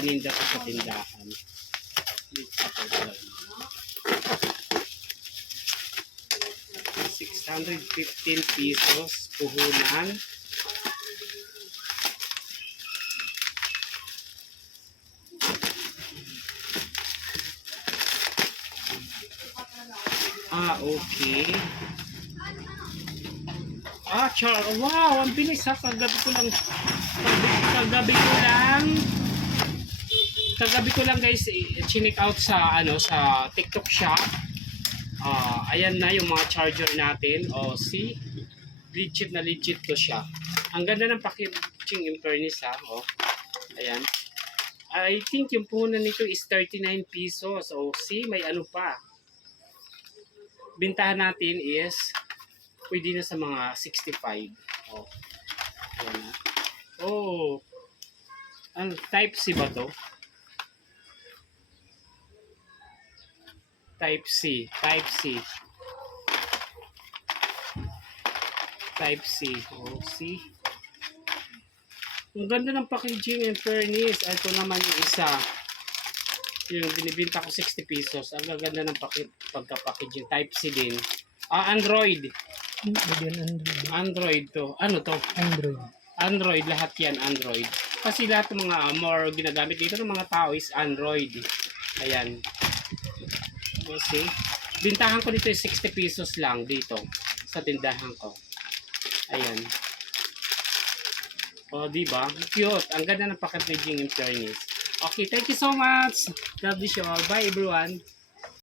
paninda ko sa tindahan. Dito ako lang. 615 pesos puhunan. Okay. Wow, ang bilis ha. Kagabi ko lang guys, chinik out sa sa TikTok shop. Ayan na yung mga charger natin. See, legit na legit to siya. Ang ganda ng packaging in fairness ha. Ayan. I think yung puhunan nito is 39 pesos. See, may ano pa. Bintahan natin is pwede na sa mga 65. Ayan. Ang type C ba to? Type C. See? Ang ganda ng packaging in fairness. Ito naman yung isa. Yung binibinta ko 60 pesos. Ang ganda ng pagka-packaging. Type C din. Android. Android to. Ano to? Android. Lahat yan Android. Kasi lahat ng mga more ginagamit dito ng mga tao is Android. Ayan. See? Bintahan ko dito is 60 pesos lang dito sa tindahan ko. Ayan. Diba? Cute. Ang ganda ng packaging in fairness. Okay, thank you so much. God bless you all. Bye everyone.